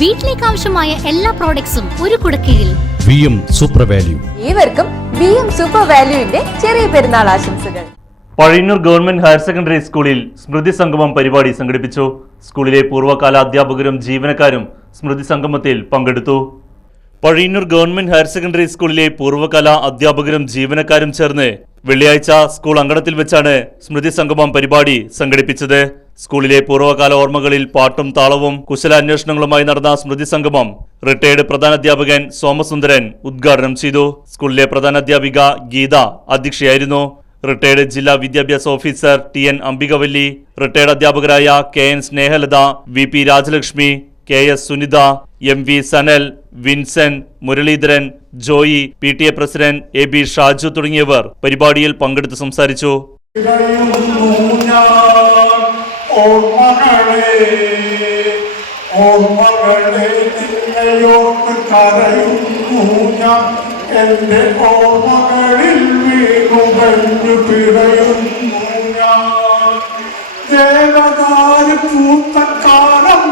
വീട്ടിലേക്ക് ആവശ്യമായ എല്ലാ പ്രോഡക്ട്സും ഒരു കുടക്കീഴിൽ. വി എം സൂപ്പർ വാല്യൂ ഏവർക്കും വി എം സൂപ്പർ വാല്യൂവിന്റെ ചെറിയ പെരുന്നാൾ ആശംസകൾ. പഴയന്നൂർ ഗവൺമെന്റ് ഹയർ സെക്കൻഡറി സ്കൂളിൽ സ്മൃതി സംഗമം പരിപാടി സംഘടിപ്പിച്ചു. സ്കൂളിലെ പൂർവകാല അധ്യാപകരും ജീവനക്കാരും സ്മൃതി സംഗമത്തിൽ പങ്കെടുത്തു. പഴയന്നൂർ ഗവൺമെന്റ് ഹയർ സെക്കൻഡറി സ്കൂളിലെ പൂർവകാല അധ്യാപകരും ജീവനക്കാരും ചേർന്ന് വെള്ളിയാഴ്ച സ്കൂൾ അങ്കണത്തിൽ വെച്ചാണ് സ്മൃതി സംഗമം പരിപാടി സംഘടിപ്പിച്ചത്. സ്കൂളിലെ പൂർവകാല ഓർമ്മകളിൽ പാട്ടും താളവും കുശലാന്വേഷണങ്ങളുമായി നടന്ന സ്മൃതി സംഗമം റിട്ടയർഡ് പ്രധാനാധ്യാപകൻ സോമസുന്ദരൻ ഉദ്ഘാടനം ചെയ്തു. സ്കൂളിലെ പ്രധാനാധ്യാപിക ഗീത അധ്യക്ഷയായിരുന്നു. റിട്ടയർഡ് ജില്ലാ വിദ്യാഭ്യാസ officer T N Ambikavalli retired അധ്യാപകരായ K N Snehalatha V P Rajalakshmi K S Sunitha M V Sanal Vincent Muraleedharan Joy P T A president A B Shaju തുടങ്ങിയവർ പരിപാടിയിൽ പങ്കെടുത്ത് സംസാരിച്ചു. എന്റെ ഓർമ്മകളിൽ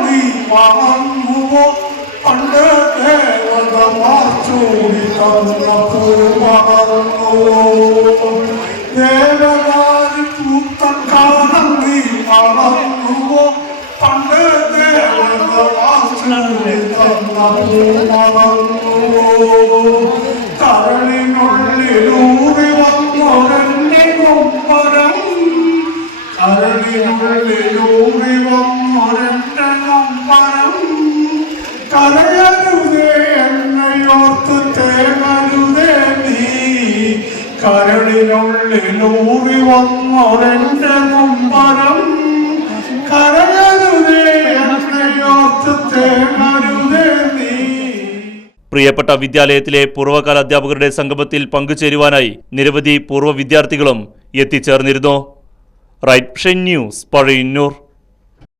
നീ മറന്നുവോ ചൂടി തന്ന പൂ മറന്നുവോ ദേവതാരി പൂത്ത കാലം നീ മറന്നുവോ പണ്ട് ചൂടി തന്ന പൂ മറന്നുവോ കരളിനുള്ളിലൂറി വന്നൊരെന്നെ കൊമ്പരം കരളിനുള്ളിലൂറി വന്നൊരെന്റെ നമ്പരം. കരയരുതേ. തേങ്ങരുതേ നീ. കരളിനുള്ളിലൂറി വന്നൊരെന്റെ തേങ്ങരുതേ നീ. പ്രിയപ്പെട്ട വിദ്യാലയത്തിലെ പൂർവകാല അധ്യാപകരുടെ സംഗമത്തിൽ പങ്കുചേരുവാനായി നിരവധി പൂർവ വിദ്യാർത്ഥികളും എത്തിച്ചേർന്നിരുന്നു. Right news Pazhayannur.